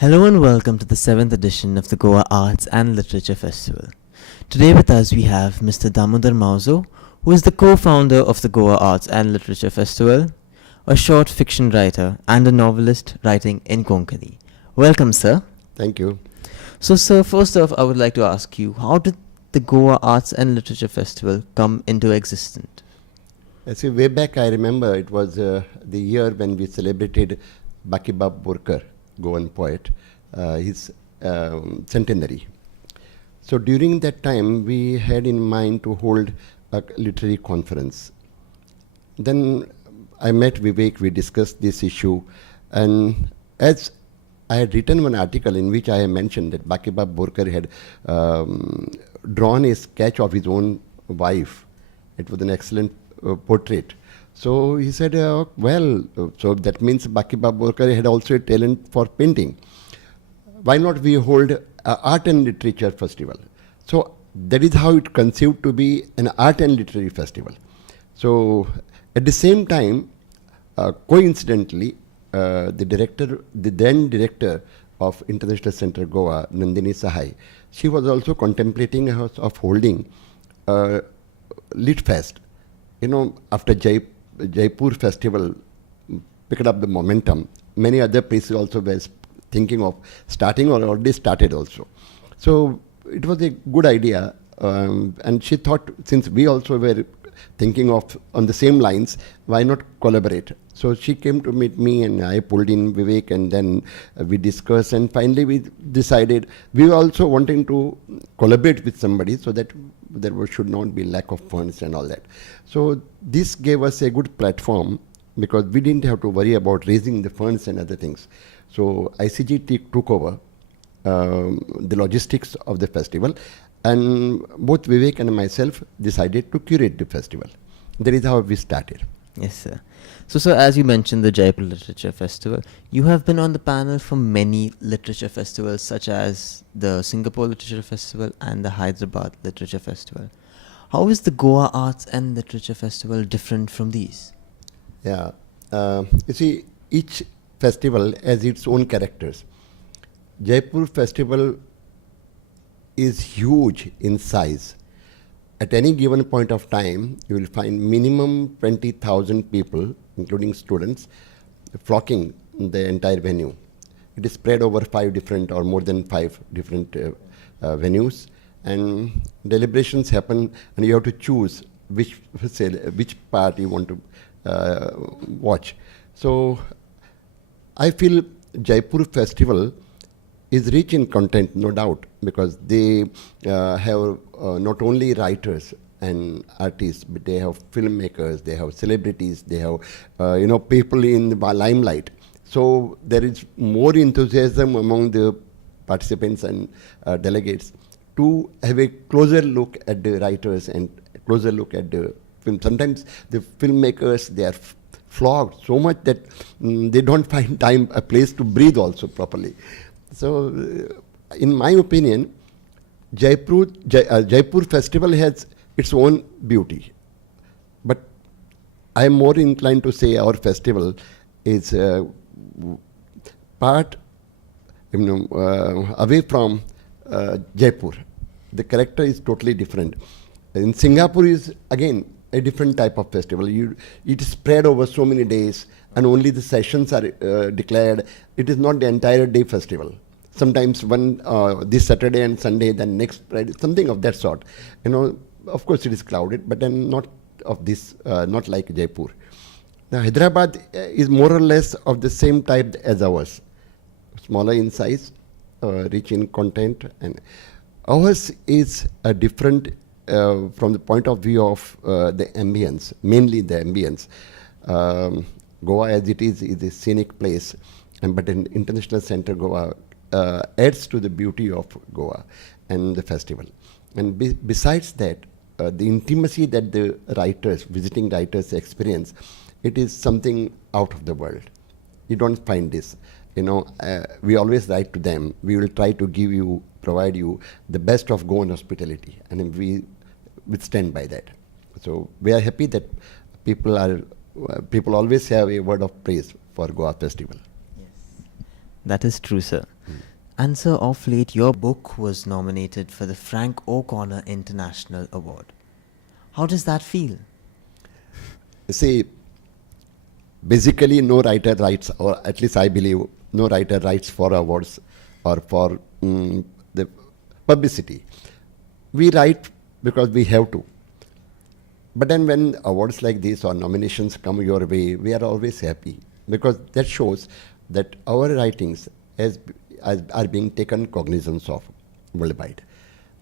Hello and welcome to the 7th edition of the Goa Arts and Literature Festival. Today with us we have Mr. Damodar Mauzo, who is the co-founder of the Goa Arts and Literature Festival, a short fiction writer and a novelist writing in Konkani. Welcome, sir. Thank you. So, sir, first off, I would like to ask you, how did the Goa Arts and Literature Festival come into existence? See, way back I remember it was the year when we celebrated Bakibab Borkar, Goan poet, his centenary. So during that time, we had in mind to hold a literary conference. Then I met Vivek, we discussed this issue, and as I had written one article in which I mentioned that Bakibab Borkar had drawn a sketch of his own wife. It was an excellent portrait. So he said, so that means Bakibab Borkar had also a talent for painting. Why not we hold an art and literature festival? So that is how it conceived to be an art and literary festival. So at the same time, coincidentally, the then director of International Center Goa, Nandini Sahai, she was also contemplating of holding Lit Fest. After Jaipur festival picked up the momentum, many other places also were thinking of starting or already started also. So it was a good idea, and she thought since we also were thinking of on the same lines, why not collaborate? So she came to meet me and I pulled in Vivek, and then we discussed, and finally we decided we were also wanting to collaborate with somebody so that there should not be lack of funds and all that. So this gave us a good platform because we didn't have to worry about raising the funds and other things. So ICG took over the logistics of the festival, and both Vivek and myself decided to curate the festival. That is how we started. Yes, sir. So, sir, as you mentioned the Jaipur Literature Festival, you have been on the panel for many literature festivals such as the Singapore Literature Festival and the Hyderabad Literature Festival. How is the Goa Arts and Literature Festival different from these? Yeah, you see, each festival has its own characters. Jaipur Festival is huge in size. At any given point of time, you will find minimum 20,000 people, including students, flocking the entire venue. It is spread over 5 different or more than 5 different venues, and deliberations happen, and you have to choose which part you want to watch. So I feel Jaipur Festival is rich in content, no doubt, because they have not only writers and artists, but they have filmmakers, they have celebrities, they have people in the limelight. So there is more enthusiasm among the participants and delegates to have a closer look at the writers and a closer look at the film. Sometimes the filmmakers, they are flogged so much that they don't find a place to breathe also properly. So, in my opinion, Jaipur Festival has its own beauty. But I am more inclined to say our festival is part, away from Jaipur. The character is totally different. In Singapore is again a different type of festival. It is spread over so many days, and only the sessions are declared. It is not the entire day festival. Sometimes this Saturday and Sunday, then next Friday, something of that sort. Of course it is crowded, but then not of this, not like Jaipur. Now Hyderabad is more or less of the same type as ours, smaller in size, rich in content, and ours is a different from the point of view of the ambience, mainly the ambience. Goa as it is a scenic place, but an International Center Goa adds to the beauty of Goa and the festival. And besides that, the intimacy that the visiting writers experience, it is something out of the world. You don't find this. We always write to them, we will try to provide you the best of Goan hospitality, and we stand by that. So we are happy that people always have a word of praise for Goa Festival. Yes, that is true, sir. And sir, of late, your book was nominated for the Frank O'Connor International Award. How does that feel? See, basically no writer writes, or at least I believe, no writer writes for awards or for the publicity. We write because we have to. But then when awards like this or nominations come your way, we are always happy because that shows that our writings are being taken cognizance of worldwide.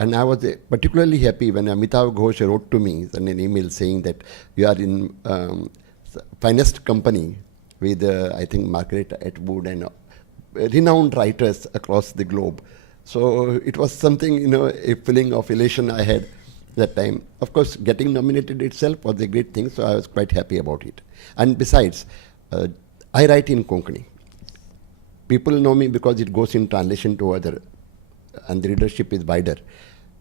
And I was particularly happy when Amitav Ghosh wrote to me in an email saying that you are in finest company with, I think, Margaret Atwood and renowned writers across the globe. So it was something, a feeling of elation I had that time. Of course, getting nominated itself was a great thing, so I was quite happy about it. And besides, I write in Konkani. People know me because it goes in translation to other, and the readership is wider.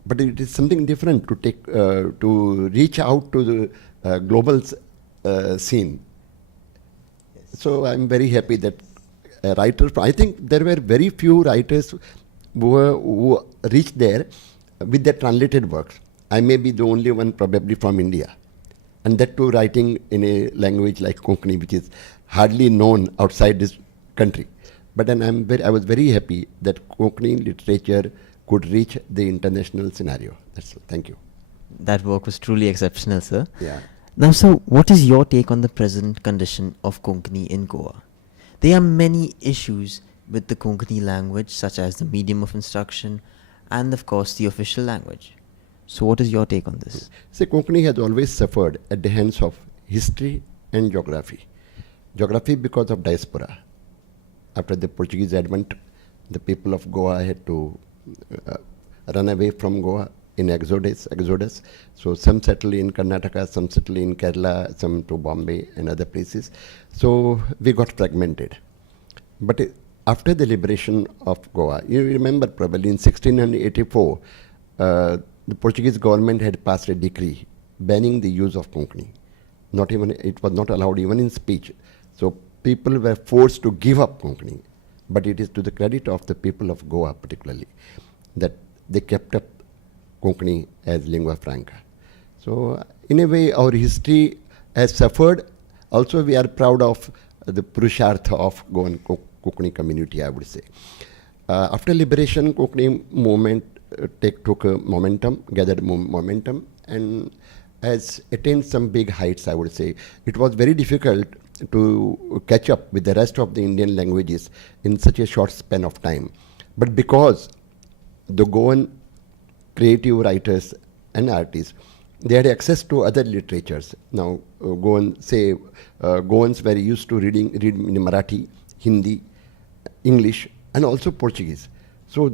But it is something different to take, to reach out to the global scene. Yes. So I'm very happy that writers, I think there were very few writers who reached there with their translated works. I may be the only one probably from India. And that too writing in a language like Konkani, which is hardly known outside this country. But then I was very happy that Konkani literature could reach the international scenario. Thank you. That work was truly exceptional, sir. Yeah. Now, sir, what is your take on the present condition of Konkani in Goa? There are many issues with the Konkani language, such as the medium of instruction and, of course, the official language. So what is your take on this? See, Konkani has always suffered at the hands of history and geography. Geography because of diaspora. After the Portuguese advent, the people of Goa had to run away from Goa in exodus. So some settle in Karnataka, some settle in Kerala, some to Bombay and other places. So we got fragmented. But after the liberation of Goa, you remember probably in 1684, the Portuguese government had passed a decree banning the use of Konkani. It was not allowed even in speech. So people were forced to give up Konkani. But it is to the credit of the people of Goa particularly that they kept up Konkani as lingua franca. So in a way our history has suffered. Also we are proud of the Purushartha of Goan Konkani community, I would say. After liberation, Konkani movement took momentum, gathered momentum, and has attained some big heights, I would say. It was very difficult to catch up with the rest of the Indian languages in such a short span of time. But because the Goan creative writers and artists, they had access to other literatures. Now, Goans were used to read in Marathi, Hindi, English, and also Portuguese. So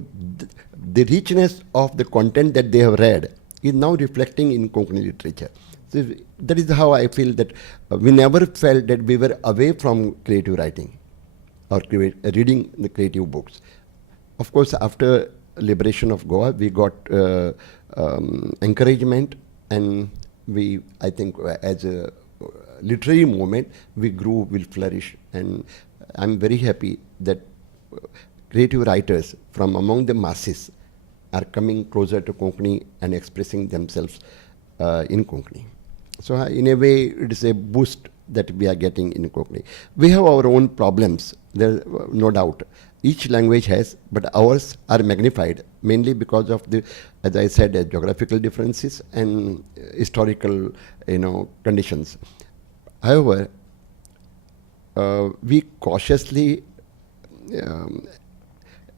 the richness of the content that they have read is now reflecting in Konkani literature. So that is how I feel that we never felt that we were away from creative writing or reading the creative books. Of course, after liberation of Goa, we got encouragement, and I think as a literary movement, we grew, will flourish, and I'm very happy that creative writers from among the masses are coming closer to Konkani and expressing themselves in Konkani. So in a way, it is a boost that we are getting in Konkani. We have our own problems, there no doubt. Each language has, but ours are magnified mainly because of the, as I said, geographical differences and historical, conditions. However, we cautiously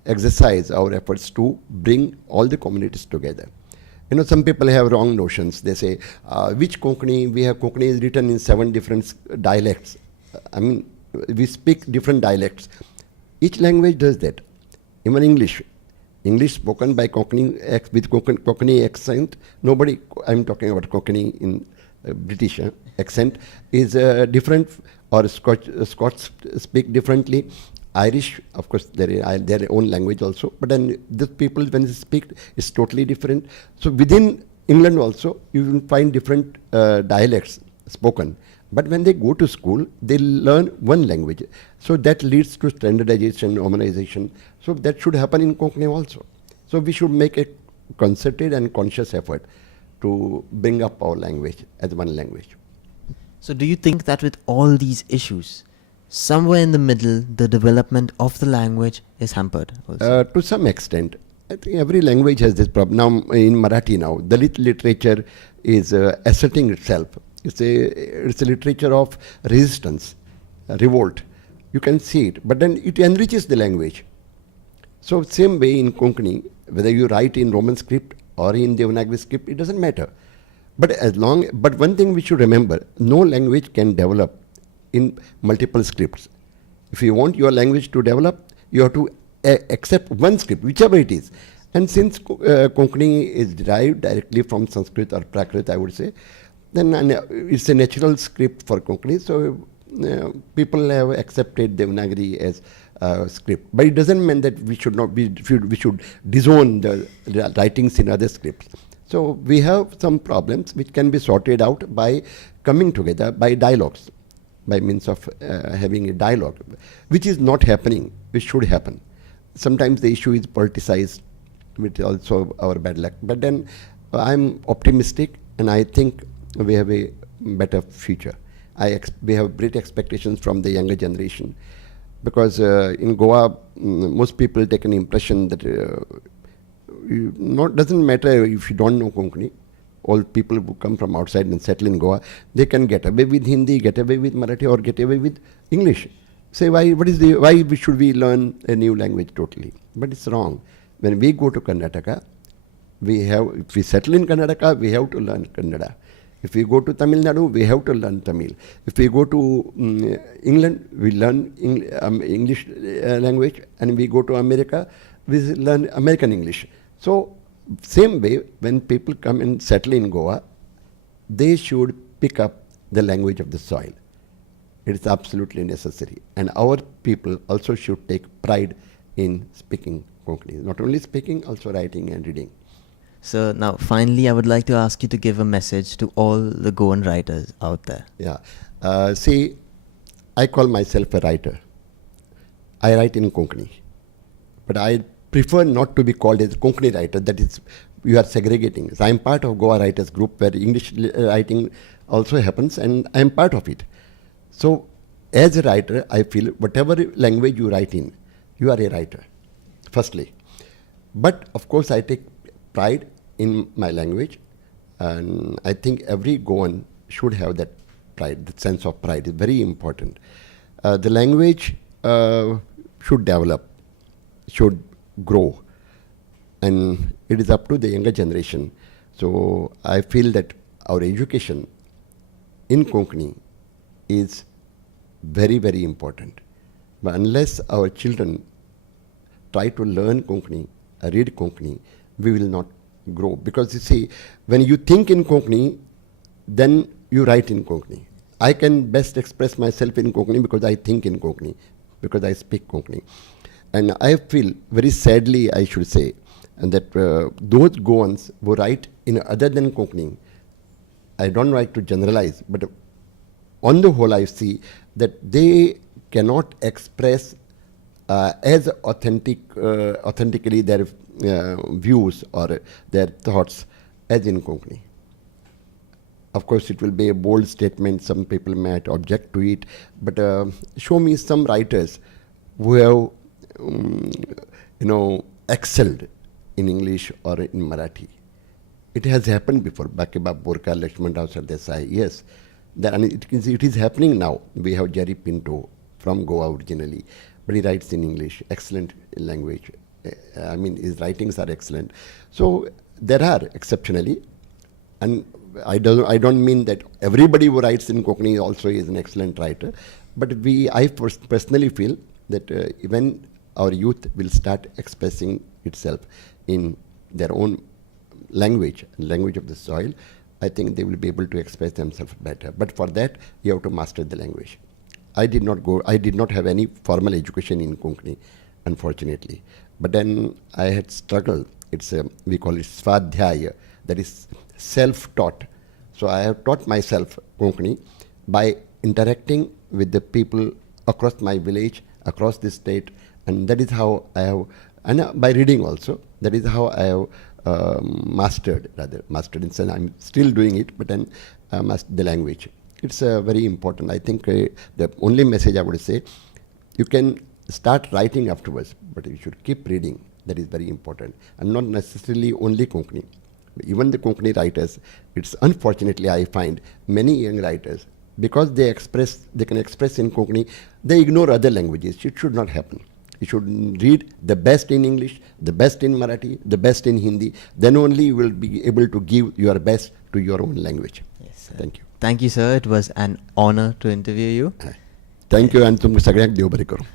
exercise our efforts to bring all the communities together. Some people have wrong notions. They say, which Konkani? We have Konkani is written in 7 different dialects. We speak different dialects. Each language does that. Even English spoken by Konkani with Konkani accent. Nobody, I'm talking about Konkani in British accent, is different, or Scots speak differently. Irish, of course, their own language also, but then the people, when they speak, is totally different. So within England also, you will find different dialects spoken. But when they go to school, they learn one language. So that leads to standardization, harmonization. So that should happen in Konkani also. So we should make a concerted and conscious effort to bring up our language as one language. So do you think that with all these issues, somewhere in the middle, the development of the language is hampered also? To some extent. I think every language has this problem. Now, in Marathi now, Dalit literature is asserting itself. It's a literature of resistance, revolt. You can see it, but then it enriches the language. So same way in Konkani, whether you write in Roman script or in Devanagari script, it doesn't matter. But one thing we should remember, no language can develop in multiple scripts. If you want your language to develop, you have to accept one script, whichever it is. And since Konkani is derived directly from Sanskrit or Prakrit, I would say, then it's a natural script for Konkani. So people have accepted Devanagari as script. But it doesn't mean that we should disown the writings in other scripts. So we have some problems which can be sorted out by coming together by dialogues, by means of having a dialogue, which is not happening, which should happen. Sometimes the issue is politicized, which is also our bad luck. But then I'm optimistic, and I think we have a better future. We have great expectations from the younger generation, because in Goa, most people take an impression that doesn't matter if you don't know Konkani. All people who come from outside and settle in Goa, they can get away with Hindi, get away with Marathi, or get away with English. Say why should we learn a new language totally? But it's wrong. When we go to Karnataka, if we settle in Karnataka, we have to learn Kannada. If we go to Tamil Nadu, we have to learn Tamil. If we go to England, we learn English language, and we go to America, we learn American English. So same way, when people come and settle in Goa, they should pick up the language of the soil. It is absolutely necessary. And our people also should take pride in speaking Konkani. Not only speaking, also writing and reading. So now finally I would like to ask you to give a message to all the Goan writers out there. Yeah. See, I call myself a writer. I write in Konkani. But I prefer not to be called as a Konkani writer. That is, you are segregating. So I am part of Goa Writers Group, where English writing also happens, and I am part of it. So as a writer, I feel whatever language you write in, you are a writer, firstly. But of course, I take pride in my language, and I think every Goan should have that pride. The sense of pride is very important. The language should develop, should grow, and it is up to the younger generation. So I feel that our education in Konkani is very, very important. But unless our children try to learn Konkani, read Konkani, we will not grow. Because you see, when you think in Konkani, then you write in Konkani. I can best express myself in Konkani because I think in Konkani, because I speak Konkani. And I feel very sadly, I should say, that those Goans who write in other than Konkani, I don't like to generalize, but on the whole, I see that they cannot express as authentically their views or their thoughts as in Konkani. Of course, it will be a bold statement. Some people might object to it, but show me some writers who have, excelled in English or in Marathi. It has happened before. Bakibab Borkar, Lakshman Rao Sardesai, yes. And it is happening now. We have Jerry Pinto from Goa originally, but he writes in English, excellent language. I mean, his writings are excellent. So there are exceptionally, and I don't mean that everybody who writes in Konkani also is an excellent writer, but I personally feel that when our youth will start expressing itself in their own language of the soil, I think they will be able to express themselves better. But for that, you have to master the language. I did not have any formal education in Konkani, unfortunately. But then I had struggled. We call it Svadhyaya, that is self-taught. So I have taught myself Konkani by interacting with the people across my village, across the state, and that is how I have, and by reading also, that is how I have mastered in sense I'm still doing it, but then the language. It's very important. I think the only message I would say, you can start writing afterwards, but you should keep reading. That is very important, and not necessarily only Konkani. Even the Konkani writers, it's unfortunately I find many young writers, because they can express in Konkani, they ignore other languages. It should not happen. You should read the best in English, the best in Marathi, the best in Hindi. Then only you will be able to give your best to your own language. Yes, sir. Thank you. Thank you, sir. It was an honor to interview you. Thank you, and तुमको सगळ्यांक देव बरें करूं.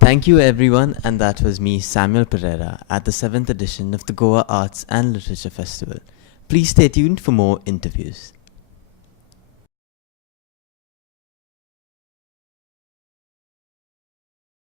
Thank you, everyone, and that was me, Samuel Pereira, at the 7th edition of the Goa Arts and Literature Festival. Please stay tuned for more interviews.